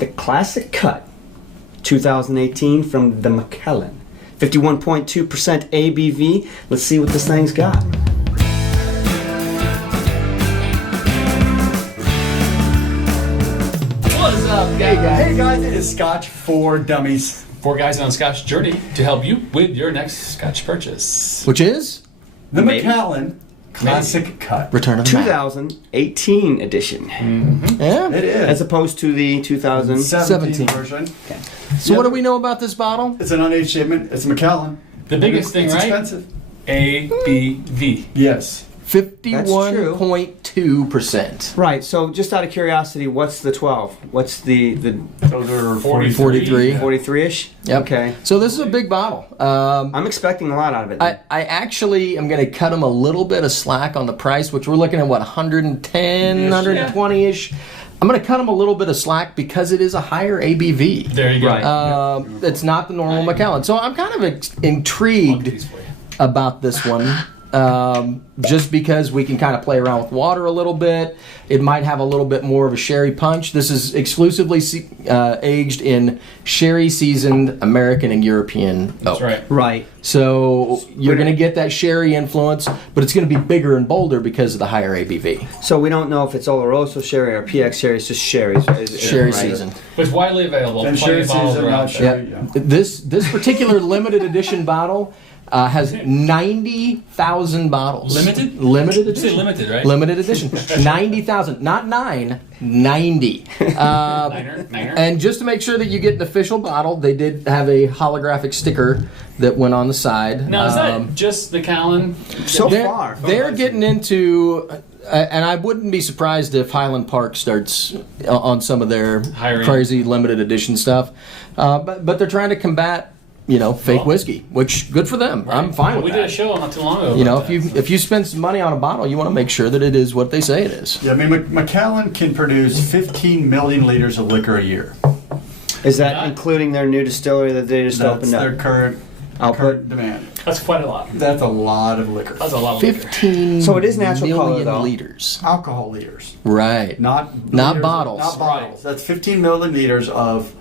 the Classic Cut 2018 from the Macallan. 51.2% ABV. Let's see what this thing's got. What's up, guys? Hey guys, it is Scotch for Dummies. 4 guys on a Scotch journey to help you with your next Scotch purchase. Which is? The Maybe. Macallan Classic Cut. Return of the Mac. 2018 edition. Yeah. It is. As opposed to the 2017 version. So what do we know about this bottle? It's an unaged shipment. It's Macallan. The biggest thing, it's right? expensive. ABV. Yes. 51.2%. Right, so just out of curiosity, what's the 12? What's the Those are 43. 43-ish? Yep. Okay. So this is a big bottle. I'm expecting a lot out of it. I actually am going to cut them a little bit of slack on the price, which we're looking at, what, 110, 120-ish? I'm going to cut them a little bit of slack because it is a higher ABV. There you go. Right. It's not the normal Macallan. So I'm kind of intrigued about this one. Just because we can kind of play around with water a little bit. It might have a little bit more of a sherry punch. This is exclusively aged in sherry seasoned American and European oak. That's right. Right. So you're going to get that sherry influence, but it's going to be bigger and bolder because of the higher ABV. So we don't know if it's Oloroso sherry or PX sherry. It's just sherry. Sherry season. But it's widely available. And Plenty sherry of bottles season, are not out there. sherry. Yeah. This particular limited edition bottle has 90,000 bottles. Limited? Limited You say edition. limited, right? Limited edition. 90,000. Not 9, 90. Niner. And just to make sure that you get an official bottle, they did have a holographic sticker that went on the side. Now, is that just Macallan? So they're, far. They're getting into, and I wouldn't be surprised if Highland Park starts on some of their Higher crazy limited edition stuff. But they're trying to combat, fake whiskey, which good for them. Right. I'm fine with We that. did a show not too long ago. If you spend some money on a bottle, you want to make sure that it is what they say it is. Yeah, I mean, Macallan can produce 15 million liters of liquor a year. Is that including their new distillery that they just That's opened up? their current demand. That's quite a lot. That's a lot of liquor. That's a lot of liquor. 15 So it is natural color, million though. liters. Alcohol liters. Right. Not bottles. Not bottles. That's 15 milliliters of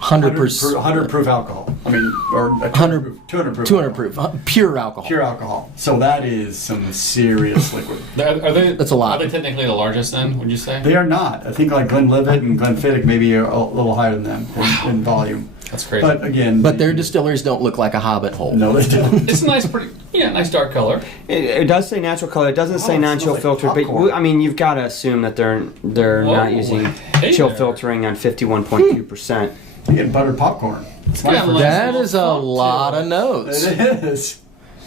100%. 100 proof alcohol. I mean, or 100 proof, 200 proof. 200 proof. Pure alcohol. Pure alcohol. So that is some serious liquid. Are they? That's a lot. Are they technically the largest then? Would you say? They are not. I think like Glenlivet and Glenfiddich maybe are a little higher than them in volume. That's crazy. But again, But their distilleries don't look like a hobbit hole. no, they don't. It's a nice, nice dark color. It does say natural color. It doesn't say it non-chill smells like filter, but popcorn. I mean, you've got to assume that they're Whoa. not using Hey chill there. filtering on 51.2%. You get buttered popcorn. It's my Yeah, first- like- That is a lot of notes. It is.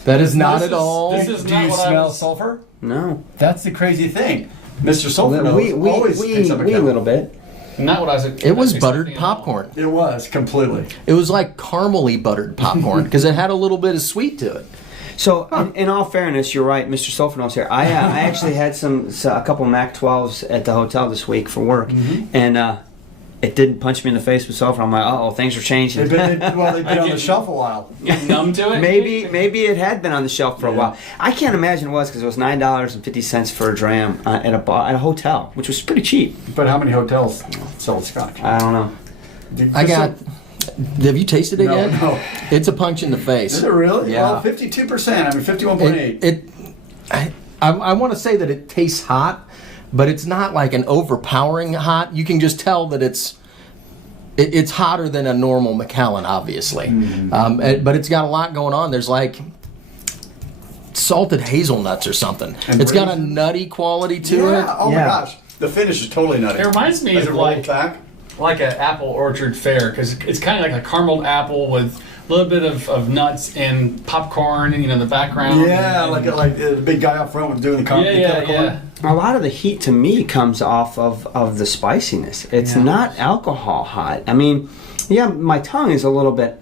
That is not This at is- all. this is Do not you what I smell was- sulfur? No, That's the crazy thing. Mr. Sulfur we always picks up a a kettle. little bit. Not what I was. It was buttered expecting at all. popcorn. It was completely. It was like caramely buttered popcorn because it had a little bit of sweet to it. So, in all fairness, you're right, Mr. Sulfurno's here. I actually had a couple Mac 12s at the hotel this week for work, and it didn't punch me in the face with sulfur. I'm like, oh, things are changing. They've been on the shelf a while. Get numb to it. Maybe it had been on the shelf for a while. I can't imagine it was because it was $9.50 for a dram at a hotel, which was pretty cheap. But how many hotels sell scotch? I don't know. Have you tasted it No, yet? no. It's a punch in the face. Is it really? Yeah. Well, 52%. I mean, 51.8. I want to say that it tastes hot, but it's not like an overpowering hot. You can just tell that it's hotter than a normal Macallan, obviously. But it's got a lot going on. There's like salted hazelnuts or something. And It's got a raisins. nutty quality to Yeah. it. Oh Yeah. my gosh. The finish is totally nutty. It reminds me As of it rolls like back. an apple orchard fair because it's kind of like a carameled apple with a little bit of nuts and popcorn, in the background. Yeah, and, like the big guy up front was doing the yeah. corn. A lot of the heat to me comes off of the spiciness. It's not alcohol hot. I mean, yeah, my tongue is a little bit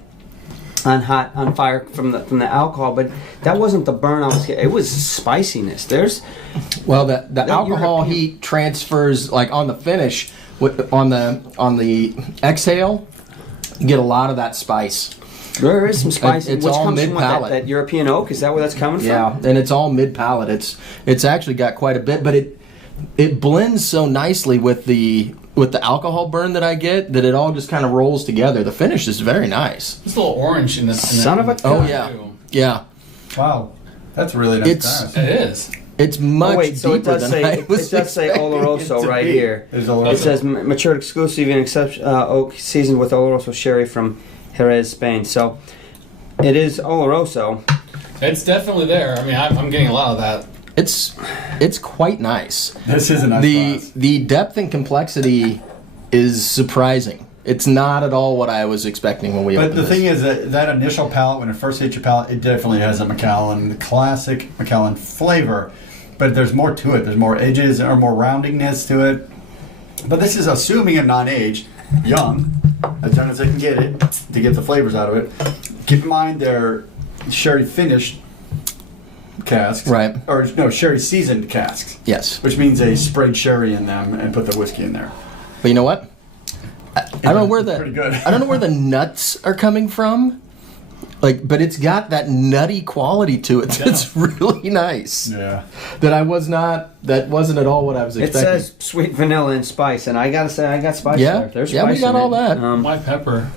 on fire from the alcohol, but that wasn't the burn I was getting. It was spiciness. Well, the alcohol European- heat transfers like on the finish on the exhale. You get a lot of that spice. There is some spice. It's which all comes from what, mid-palate. that European oak. Is that where that's coming from? Yeah, and it's all mid palate. It's actually got quite a bit, but it blends so nicely with the with the alcohol burn that I get, that it all just kind of rolls together. The finish is very nice. It's a little orange in the Son of a Oh gun. yeah, too. yeah. Wow, that's really nice. It's- It is. It's much Oh wait, so it deeper does than say I was it does say expecting it Oloroso to right be. here. There's It says matured exclusively in oak seasoned with Oloroso sherry from Jerez, Spain. So it is Oloroso. It's definitely there. I mean, I'm getting a lot of that. It's quite nice. This is a nice glass. The depth and complexity is surprising. It's not at all what I was expecting when we But opened the this. thing is that initial palate, when it first hits your palate, it definitely has a Macallan, the classic Macallan flavor. But there's more to it. There's more edges or more roundingness to it. But this is assuming a non-aged, young, as young as they can get it, to get the flavors out of it. Keep in mind they're sherry finished casks. Right. Or no, sherry seasoned casks. Yes. Which means they sprayed sherry in them and put the whiskey in there. But you know what? I don't know where Pretty good. I don't know where the nuts are coming from. But it's got that nutty quality to it that's really nice. Yeah. That wasn't at all what I was It expecting. says sweet vanilla and spice, and I gotta say I got spice Yeah. there. There's Yeah, we spice got in all it. that. White pepper.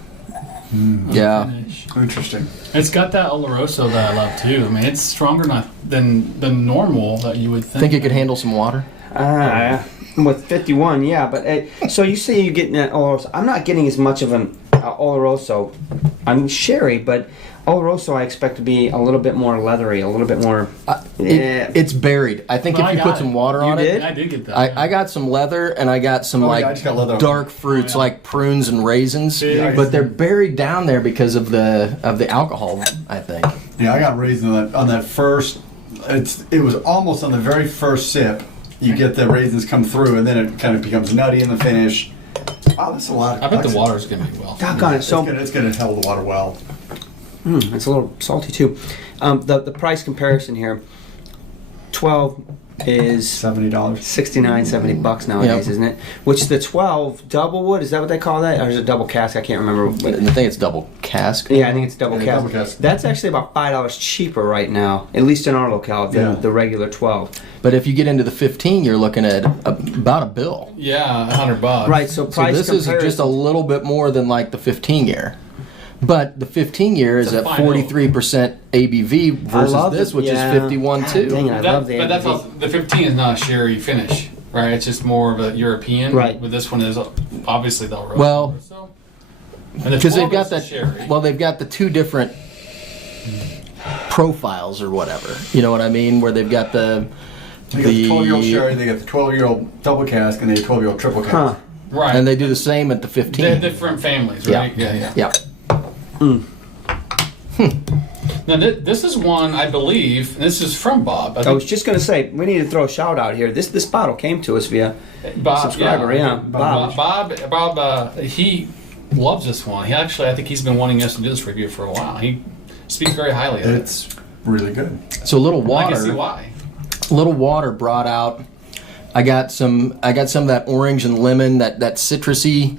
Yeah. Finish. Interesting. It's got that Oloroso that I love too. I mean, it's stronger than normal that you would think. Think it could handle some water? With 51, yeah. But so you say you're getting that Oloroso. I'm not getting as much of an Oloroso. I'm sherry, but Oloroso I expect to be a little bit more leathery, a little bit more. It's buried. I think But if I you got put it. some water on did? it, I did get that. I got some leather and I got some Oh, yeah, I just got leather. dark fruits Oh, yeah. like prunes and raisins, Big. but they're buried down there because of the alcohol. I think. Yeah, I got raisins on that first. It was almost on the very first sip. You get the raisins come through, and then it kind of becomes nutty in the finish. Wow, that's a lot. I bet the water's gonna be well. Doggone it. So it's gonna hold the water well. it's a little salty too. The price comparison here, 12 is $70. $69-$70 nowadays, Yep. isn't it? Which the 12 double wood, is that what they call that? Or is it double cask? I can't remember. I think it's double cask. Yeah, I think it's double Yeah, cask. double cask. That's actually about $5 cheaper right now, at least in our locale, than Yeah. the regular 12. But if you get into the 15, you're looking at about a bill. Yeah, $100. Right, so So price this is comparison. just a little bit more than like the 15 year. But the 15 year is It's a at fine 43% ABV versus love this, it, which yeah. is 51 God too. dang it, I love the But that's ABV. also, the 15 is not a sherry finish, right? It's just more of a European. Right. But this one is obviously the Oloroso. Well, And the Because 12 they've got is the that. sherry. Well, they've got the two different profiles or whatever. You know what I mean? Where they've got the They got the 12-year-old sherry, they got the 12-year-old double cask, and they have 12-year-old triple cask. Huh. right. and they do the same at the 15. They're different families, right? Yeah. Yeah. Now, this is one, I believe, and this is from Bob. I was just going to say, we need to throw a shout out here. This bottle came to us via Bob, subscriber, yeah. Bob. Bob, he loves this one. He actually, I think he's been wanting us to do this review for a while. He speaks very highly of it. It's really good. So a little I can see water. why. Little water brought out. I got some of that orange and lemon, that citrusy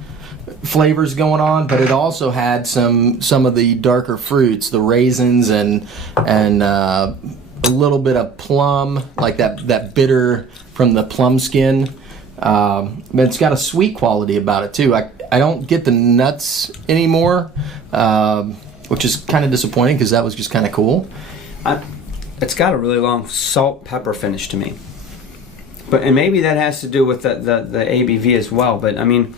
flavors going on, but it also had some of the darker fruits, the raisins and a little bit of plum, like that bitter from the plum skin. But it's got a sweet quality about it too. I don't get the nuts anymore, which is kind of disappointing because that was just kind of cool. It's got a really long salt pepper finish to me. And maybe that has to do with the ABV as well. But I mean,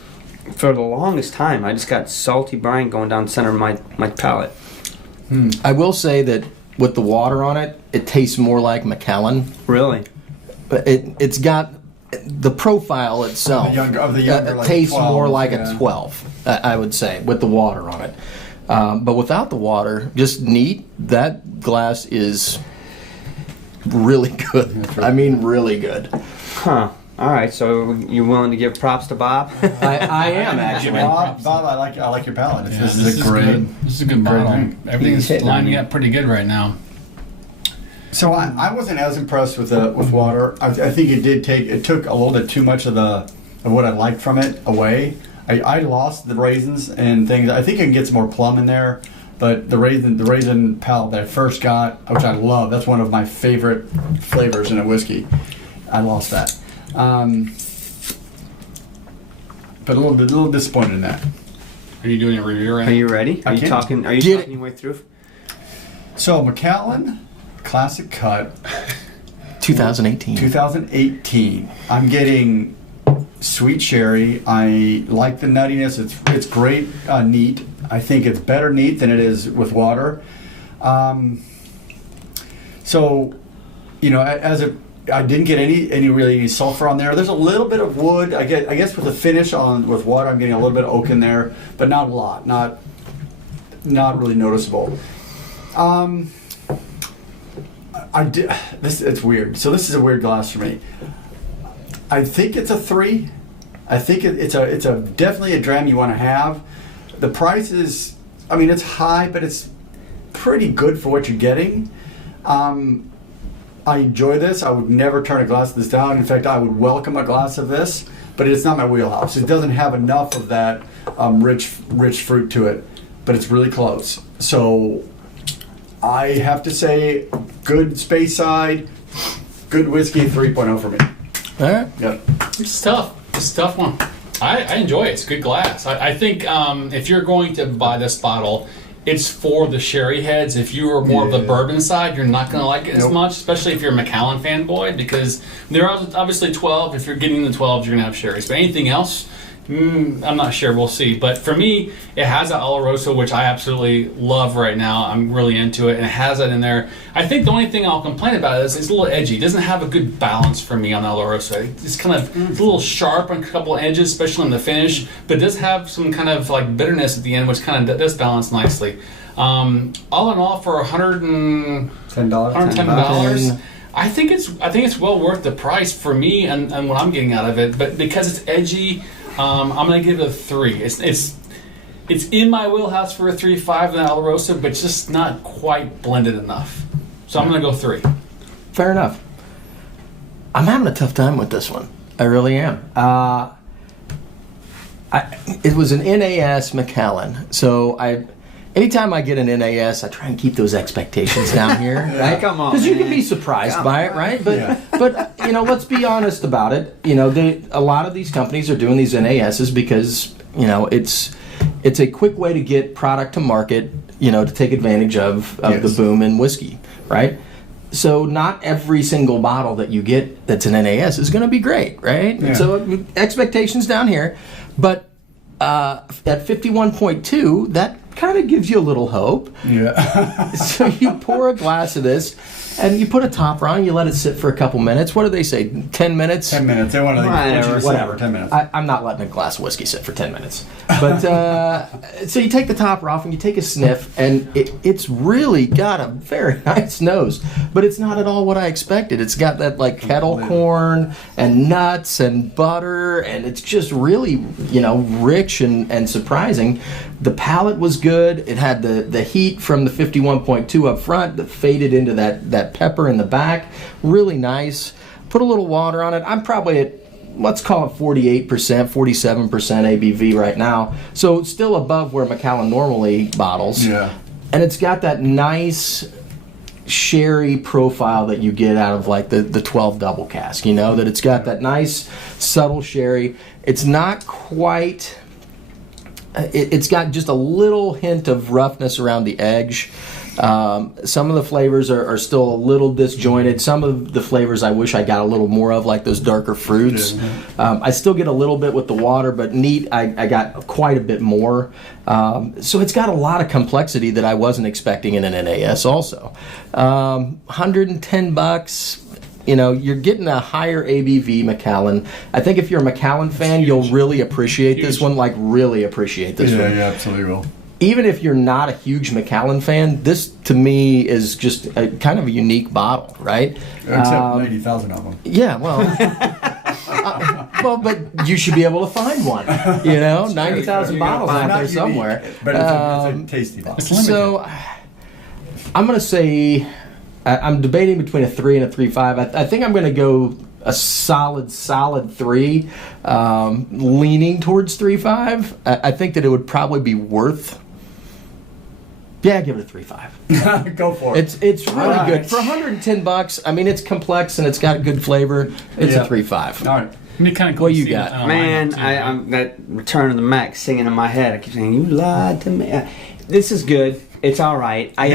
for the longest time, I just got salty brine going down the center of my palate. I will say that with the water on it, it tastes more like Macallan. Really? But it's got the profile itself. Of the younger, like tastes 12, more like yeah. a 12, I would say, with the water on it. But without the water, just neat. That glass is really good. I mean, really good. Huh. All right. So you're willing to give props to Bob? I am actually. Bob, I like your palate. Yeah, This is a great. good. This is a good great bottle. drink. Everything's Hitting on lining you. up pretty good right now. So I wasn't as impressed with water. I think it took a little bit too much of what I liked from it away. I lost the raisins and things. I think I can get some more plum in there, but the raisin palette that I first got, which I love, that's one of my favorite flavors in a whiskey. I lost that. but a little disappointed in that. Are you doing a review right Are now? you ready? Are you can. talking? Are you Get talking your way through? So Macallan Classic Cut 2018. 2018. I'm getting sweet sherry. I like the nuttiness. It's great neat. I think it's better neat than it is with water. So, you know, I didn't get any sulfur on there. There's a little bit of wood. I guess with the finish with water, I'm getting a little bit of oak in there, but not a lot. Not really noticeable. It's weird. So this is a weird glass for me. I think it's a 3. I think it's a definitely a dram you want to have. The price is, I mean, it's high, but it's pretty good for what you're getting. I enjoy this. I would never turn a glass of this down. In fact, I would welcome a glass of this, but it's not my wheelhouse. It doesn't have enough of that rich fruit to it, but it's really close. So I have to say, good Speyside, good whiskey, 3.0 for me. All right. Yep. It's tough. It's a tough one. I enjoy it. It's good glass. I think if you're going to buy this bottle, it's for the sherry heads. If you are more of the bourbon side, you're not going to like it as much, especially if you're a Macallan fanboy, because there are obviously 12. If you're getting the 12s, you're going to have sherries. But anything else, I'm not sure. We'll see. But for me, it has that Oloroso, which I absolutely love right now. I'm really into it, and it has that in there. I think the only thing I'll complain about is it's a little edgy. It doesn't have a good balance for me on the Oloroso. It's kind of it's a little sharp on a couple of edges, especially in the finish, but it does have some kind of like bitterness at the end, which kind of does balance nicely. All in all, for $110, I think it's well worth the price for me and what I'm getting out of it. But because it's edgy, I'm gonna give it a 3. It's in my wheelhouse for a 3.5 in the Oloroso, but it's just not quite blended enough. So I'm gonna go 3. Fair enough. I'm having a tough time with this one. I really am. It was an NAS Macallan, so anytime I get an NAS, I try and keep those expectations down here, right? Come on, because you can man. be surprised by it, right? But Yeah. but you know, let's be honest about it. You know, a lot of these companies are doing these NASs because you know it's a quick way to get product to market. You know, to take advantage of the boom in whiskey, right? So not every single bottle that you get that's an NAS is going to be great, right? Yeah. So expectations down here, but at 51.2, that kind of gives you a little hope. Yeah. So you pour a glass of this, and you put a topper on, you let it sit for a couple minutes. What do they say, 10 minutes? 10 minutes. They want to Whatever. 10 minutes. I'm not letting a glass of whiskey sit for 10 minutes. But so you take the topper off and you take a sniff, and it's really got a very nice nose. But it's not at all what I expected. It's got that like kettle corn and nuts and butter, and it's just really, you know, rich and surprising. The palate was good. It had the heat from the 51.2 up front that faded into that pepper in the back. Really nice. Put a little water on it. I'm probably at, let's call it 48%, 47% ABV right now. So still above where Macallan normally bottles. Yeah. And it's got that nice sherry profile that you get out of like the 12 double cask, you know, that it's got that nice subtle sherry. It's not quite, it's got just a little hint of roughness around the edge. Some of the flavors are still a little disjointed. Some of the flavors I wish I got a little more of, like those darker fruits. I still get a little bit with the water, but neat, I got quite a bit more. So it's got a lot of complexity that I wasn't expecting in an NAS also. $110. You know, you're getting a higher ABV Macallan. I think if you're a Macallan fan, you'll really appreciate this one, like really appreciate this one. Yeah, absolutely will. Even if you're not a huge Macallan fan, this to me is just a kind of a unique bottle, right? Except 90,000 of them. Yeah, well, but you should be able to find one. You know, 90,000 bottles out there somewhere. But it's a tasty bottle. So, I'm going to say, I'm debating between a 3 and a 3.5. I think I'm going to go a solid 3, leaning towards 3.5. I think that it would probably be worth. Yeah, give it a 3.5. Go for it. It's really good for $110. I mean, it's complex and it's got good flavor. It's a 3.5. All right. Kind of What you got? Man, I'm that Return of the Mac singing in my head. I keep saying, "You lied to me." This is good. It's all right. I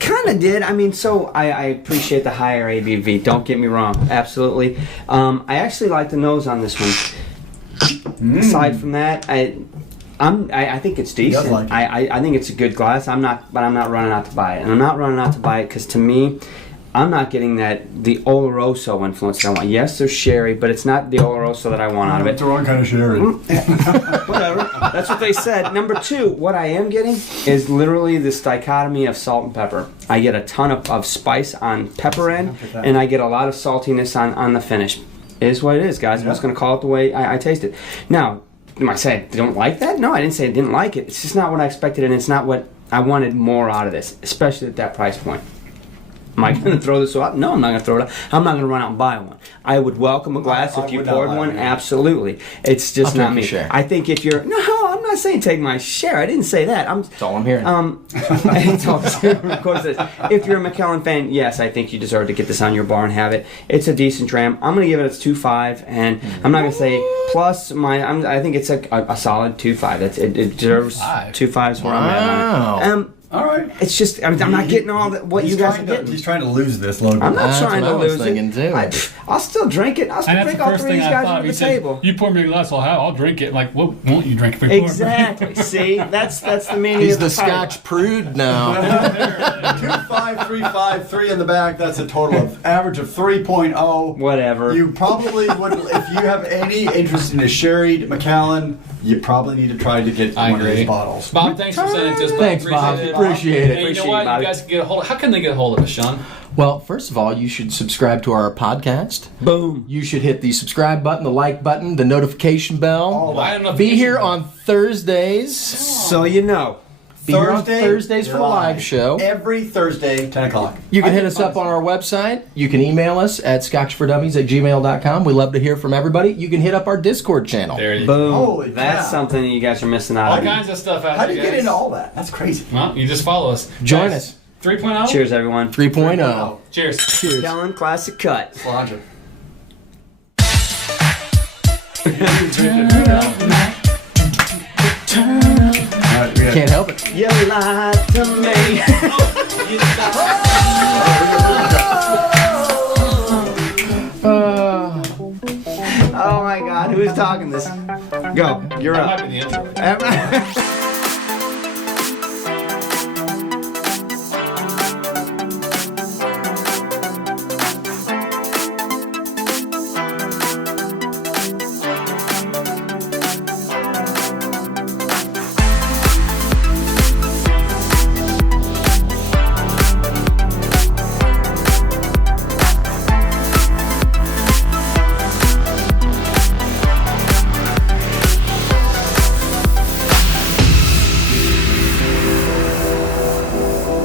kind of did. I mean, so I appreciate the higher ABV. Don't get me wrong. Absolutely. I actually like the nose on this one. Aside from that, I think it's decent. Like it. I think it's a good glass. I'm not running out to buy it, and I'm not running out to buy it because to me, I'm not getting the Oloroso influence that I want. Yes, there's sherry, but it's not the Oloroso that I want out of it. It's the wrong kind of sherry. Whatever. That's what they said. Number 2, what I am getting is literally this dichotomy of salt and pepper. I get a ton of spice on pepper end, and I get a lot of saltiness on the finish. It is what it is, guys. I'm just going to call it the way I taste it. Now, am I saying I don't like that? No, I didn't say I didn't like it. It's just not what I expected, and it's not what I wanted more out of this, especially at that price point. Am I going to throw this out? No, I'm not going to throw it out. I'm not going to run out and buy one. I would welcome a glass if you poured one. Absolutely. It's just not me. I think if you're... No, I'm not saying take my share. I didn't say that. That's all I'm hearing. Of course it is. If you're a Macallan fan, yes, I think you deserve to get this on your bar and have it. It's a decent dram. I'm going to give it a 2.5, and I'm not going to say plus I think it's a solid 2.5. It deserves 2.5 is where I'm at on it. All right. It's just, I'm not getting all what you guys are getting. He's trying to lose this logo. I'm not trying to lose it. I'll still drink it. I'll still drink all 3 of these guys at the table. You pour me a glass, I'll drink it. Like, what won't you drink before? Exactly. See, that's the meaning He's of the Scotch prude now. 2.5, 3.5, 3 in the back. That's a total of average of 3.0. Whatever. You probably would, if you have any interest in a sherry Macallan, you probably need to try to get one of these bottles. Bob, thanks for sending it to us. Thanks, Bob. Appreciate it. And you know what? You guys can get a hold of. How can they get a hold of us, Sean? Well, first of all, you should subscribe to our podcast. Boom. You should hit the subscribe button, the like button, the notification bell. Be here on Thursdays. So you know. Be here on Thursdays for a live show. Every Thursday, 10 o'clock. You can hit us up on our website. You can email us at scotchfordummies@gmail.com. We love to hear from everybody. You can hit up our Discord channel. There you Boom. Holy That's cow. something you guys are missing out all on. kinds of stuff out How there, do you get guys. into all that? That's crazy. Well, you just follow us. Join Guys, us. 3.0? Cheers, everyone. 3.0. Cheers. Cheers. Macallan Classic Cut. Sláinte. Can't help it. You lied to me. Oh my God, who's talking this? Go, you're That up. might be the intro.